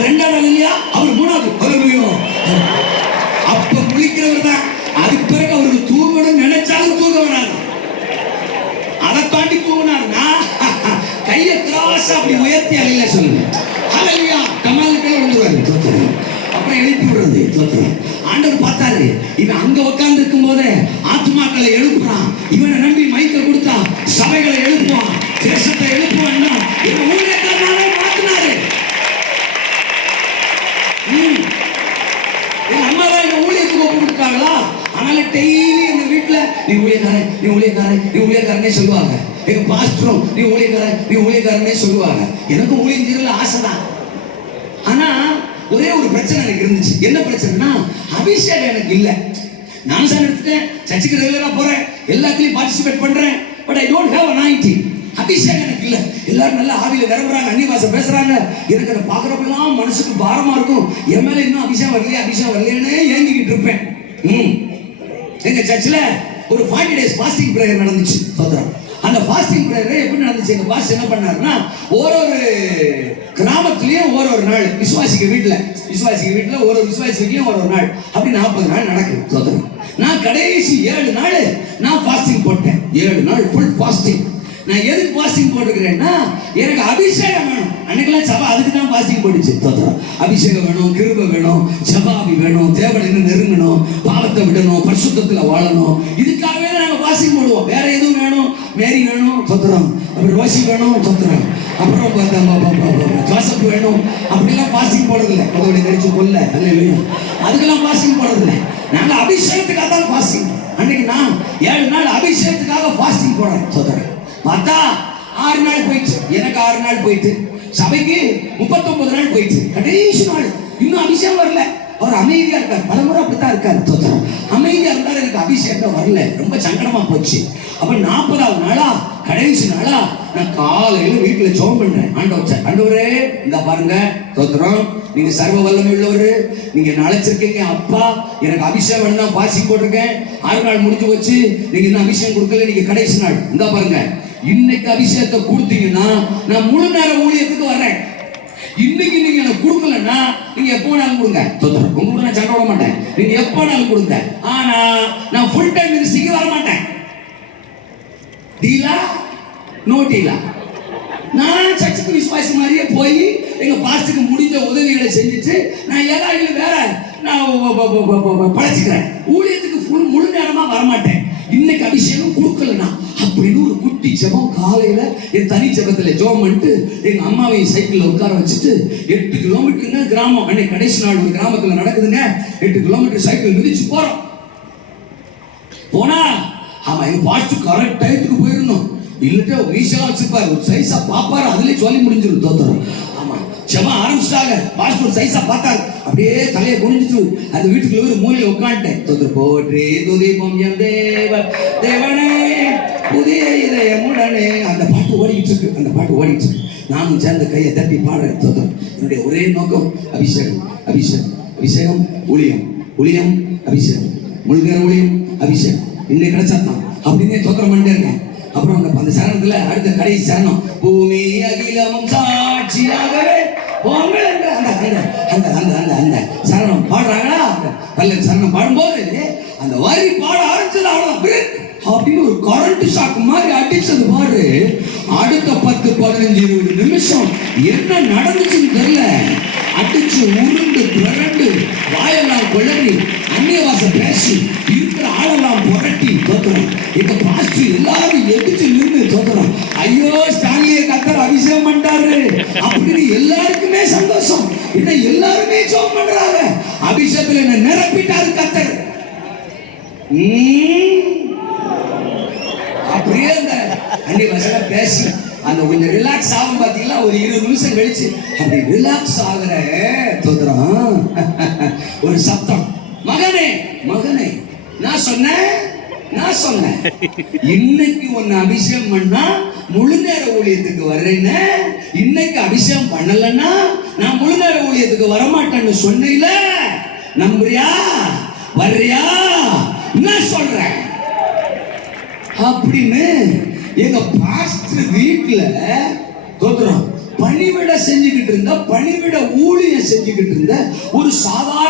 அது ரெண்டாவது ஆள் இல்லையா? அவர் மூணாவது. அப்ப குளிக்கிறவர் தான். அதுக்கு பிறகு அவருக்கு தூங்கணும் நினைச்சாலும் தூங்க வராது அதை தாண்டி தூங்கினார்னா கையை கிராஸ் அப்படி உயர்த்தி அலையில சொல்லுங்க அலையா கமாலுக்குள்ள விழுந்துருவாரு. தோத்துறோம் அப்புறம் எழுப்பி விடுறது. தோத்துறோம் ஆண்டவர் பார்த்தாரு. இவன் அங்க உட்கார்ந்து இருக்கும் போதே ஆத்மாக்களை எழுப்புறான். இவனை நம்பி மைக்க கொடுத்தா சபைகளை எழுப்புவான் தேசத்தை எழுப்புவான்னா இவன் ஊழியக்காரனாலே மாத்தினாரு ம். எங்க அம்மா தான் எங்க ஊழியத்துக்கு ஒப்பு கொடுத்தாங்களா அதனால டெய்லி எங்க வீட்டுல நீ ஊழியக்காரன் நீ ஊழியக்காரன் நீ ஊழியக்காரனே சொல்லுவாங்க. எங்க பாஸ்டரும் நீ ஊழியக்காரன் நீ ஊழியக்காரனே சொல்லுவாங்க. எனக்கும் ஊழியம் செய்யல ஆசைதான். ஆனா ஒரே ஒரு பிரச்சனை எனக்கு இருந்துச்சு. என்ன பிரச்சனைனா அபிஷேகம் எனக்கு இல்ல. நான் சார் எடுத்துட்டேன் சர்ச்சுக்கு ரெகுலரா போறேன் எல்லாத்துலயும் பார்ட்டிசிபேட் பண்றேன் பட் ஐ டோன்ட் ஹேவ் ஆயிட்டி அபிஷேகம் எனக்கு இல்ல. எல்லாரும் நல்லா ஆவியில நிரம்புறாங்க அன்னிவாச பேசுறாங்க. எனக்கு அதை பார்க்குறப்பெல்லாம் மனசுக்கு பாரமா இருக்கும். என் மேல இன்னும் அபிஷேகம் வரலையே அபிஷேகம் வரலையேன்னு ஏங்கிக்கிட்டு இருப்பேன். ம். எங்க சர்ச்சில் ஒரு ஃபார்ட்டி டேஸ் ஃபாஸ்டிங் ப்ரேயர் நடந்துச்சு. சோதரம் அந்த ஃபாஸ்டிங் ப்ரேயர் எப்படி நடந்துச்சு? எங்க பாஸ் என்ன பண்ணாருன்னா ஒரு ஒரு கிராமத்துலயும் ஒரு ஒரு நாள் விசுவாசிக்க வீட்டுல விசுவாசிக்க வீட்டுல ஒரு ஒரு விசுவாசி ஒரு ஒரு நாள். அப்படி நாற்பது நாள் நடக்குது. சோதரம் நான் கடைசி ஏழு நாள் நான் ஃபாஸ்டிங் போட்டேன். ஏழு நாள் ஃபுல் ஃபாஸ்டிங் நான் எதுக்கு பாஸ்டிங் போட்டுக்கிறேன்னா எனக்கு அபிஷேகம் வேணும். அன்னைக்கெல்லாம் சபா அதுக்கு தான் பாஸ்டிங் போட்டுச்சு. தோத்திரம் அபிஷேகம் வேணும் கிருப வேணும் சபாபி வேணும் தேவனை நெருங்கணும் பாவத்தை விடணும் பரிசுத்தத்தில் வாழணும். இதுக்காகவே தான் நாங்கள் பாஸ்டிங் போடுவோம். வேற எதுவும் வேணும்? மேரி வேணும் தோத்திரம் அப்புறம் ரோசி வேணும் தோத்திரம் அப்புறம் பார்த்தா பா- பா- ஜோசப் வேணும். அப்படிலாம் பாஸ்டிங் போடுறதில்ல. அதோடைய நெரிச்சு கொல்ல. அல்ல அதுக்கெல்லாம் பாஸ்டிங் போடுறதில்ல. நாங்கள் அபிஷேகத்துக்காக தான் பாஸ்டிங் அன்னைக்கு நான் ஏழு நாள் அபிஷேகத்துக்காக பாஸ்டிங் போடுறேன் சோதரன் பார்த்தா ஆறு நாள் போயிடுச்சு. எனக்கு ஆறு நாள் போயிட்டு சபைக்கு முப்பத்தொன்பது நாள் போயிடுச்சு. கடைசி நாள். இன்னும் அபிஷேகம் வரல. அவர் அமைதியா இருக்கார். பலமுறை அப்படித்தான் இருக்காரு தோத்திரம் அமைதியா இருந்தாலும் எனக்கு அபிஷேகம் வரல. ரொம்ப சங்கடமா போச்சு. அப்ப நாற்பதாவது நாளா கடைசி நாளா நான் காலையில வீட்டுல ஜோம் பண்றேன். ஆண்டவர் ஆண்டவரே இந்த பாருங்க தோத்திரம். நீங்க சர்வ வல்லமை உள்ளவர். நீங்க நினைச்சிருக்கீங்க அழைச்சிருக்கீங்க அப்பா? எனக்கு அபிஷேகம் வேணும்னா பாசி போட்டிருக்கேன். ஆறு நாள் முடிஞ்சு வச்சு நீங்க இன்னும் அபிஷேகம் கொடுக்கல நீங்க கடைசி நாள். இந்த பாருங்க இன்னைக்கு அபிஷேகத்தை கொடுத்தீங்கன்னா நான் முழு நேர ஊழியத்துக்கு வர்றேன். இன்னைக்கு நீங்க எனக்கு கொடுக்கலன்னா நீங்க எப்போ வேணாலும் கொடுங்க. தோத்திரம் உங்களுக்கு நான் சண்டை விட மாட்டேன். நீங்க எப்போ வேணாலும் கொடுங்க. ஆனா நான் ஃபுல் டைம் மினிஸ்ட்ரிக்கு வர மாட்டேன். டீலா நோ நான் சர்ச்சுக்கு விசுவாசி மாதிரியே போய் எங்க பாஸ்டுக்கு முடிந்த உதவிகளை செஞ்சுட்டு நான் ஏதாவது வேற நான் பழச்சிக்கிறேன் ஊழியத்துக்கு ஃபுல் முழு நேரமா வரமாட்டேன். இன்னைக்கு அபிஷேகம் கொடுக்கலனா அப்படின்னு ஒரு குட்டி ஜெபம் காலையில என் தனி ஜபத்துல ஜெபம் பண்ணிட்டு எங்க அம்மாவையும் சைக்கிள்ல உட்கார வச்சுட்டு எட்டு கிலோமீட்டருங்க கிராமம்? அன்னைக்கு கடைசி நாள் ஒரு கிராமத்துல நடக்குதுங்க. எட்டு கிலோமீட்டர் சைக்கிள் மிதிச்சு போறோம். போனா ஆமா என் பாஸ்ட் கரெக்ட் டயத்துக்கு போயிடணும் இல்லட்டா ஈஸியாக வச்சிருப்பாரு ஒரு சைஸா பாப்பாரு அதுலயே சொல்லி முடிஞ்சிடும் தோத்துறோம் ஆமா. செம ஆரம்பிச்சிட்டாங்க. பாஸ்போர்ட் ஒரு சைஸா பார்த்தாரு. அப்படியே தலையை குனிஞ்சிட்டு அந்த வீட்டுக்குள்ள ஒரு மூலையில உட்காந்துட்டேன் தோத்துரு போற்றி துதீபம் எம் தேவ தேவனே புதிய இதயமுடனே அந்த பாட்டு ஓடிக்கிட்டு இருக்கு. அந்த பாட்டு ஓடிக்கிட்டு இருக்கு. நானும் சேர்ந்த கையை தட்டி பாடுறேன். தோத்துறோம் என்னுடைய ஒரே நோக்கம் அபிஷேகம். அபிஷேகம். அபிஷேகம் ஊழியம். ஊழியம் அபிஷேகம். முழுகிற ஊழியம் அபிஷேகம். இன்னைக்கு கிடைச்சா தான். அப்படின்னே தோத்திரம் பண்ணிட்டே இருக்கேன் அப்புறம் அந்த சரணத்துல அடுத்த கடைசி சரணம். பூமி அகிலமும் சாட்சியாகவே போங்கள் என்ற அந்த அந்த அந்த அந்த அந்த சரணம் பாடுறாங்களா? பல்லன் சரணம் பாடும்போது அந்த வரி பாட ஆரம்பிச்சது அவ்வளவு அப்படின்னு ஒரு கரண்ட் ஷாக் மாதிரி அடிச்சது பாரு. அடுத்த பத்து பதினஞ்சு இருபது நிமிஷம் என்ன நடந்துச்சுன்னு தெரியல. அடிச்சு உருண்டு பிறண்டு வாயெல்லாம் குளறி அந்நிய பேசி இருக்கிற ஆளெல்லாம் புரட்டி இப்ப பாஸ்டர் எல்லாரும் எதிர்த்து நின்று தோத்துறோம் ஐயோ ஸ்டான்லியை கத்தர் அபிஷேகம் பண்ணிட்டாரு. அப்படின்னு எல்லாருக்குமே சந்தோஷம். என்ன எல்லாருமே ஜோம் பண்றாங்க. அபிஷேகத்துல என்ன நிரப்பிட்டாரு கத்தர். உம். அப்படியே அந்த அன்னி வசன பேசி அந்த கொஞ்சம் ரிலாக்ஸ் ஆகும் பாத்தீங்களா? ஒரு இருபது நிமிஷம் கழிச்சு அப்படி ரிலாக்ஸ் ஆகுற தோத்துறோம் ஒரு சத்தம். மகனே மகனே நான் சொன்னேன் நான் சொன்னேன். இன்னைக்கு உன்னை அபிஷேகம் பண்ணா முழு நேர ஊழியத்துக்கு வர்றேன்னு. இன்னைக்கு அபிஷேகம் பண்ணலன்னா நான் முழு நேர ஊழியத்துக்கு வரமாட்டேன்னு சொன்னீல. நம்புறியா? வர்றியா? நான் சொல்றேன். அப்படின்னு எங்க பாஸ்டர் வீட்டுல தோத்துறோம் பணிவிட செஞ்சுக்கிட்டு இருந்த பணிவிட ஊழியம் செஞ்சுக்கிட்டு இருந்த ஒரு சாதாரண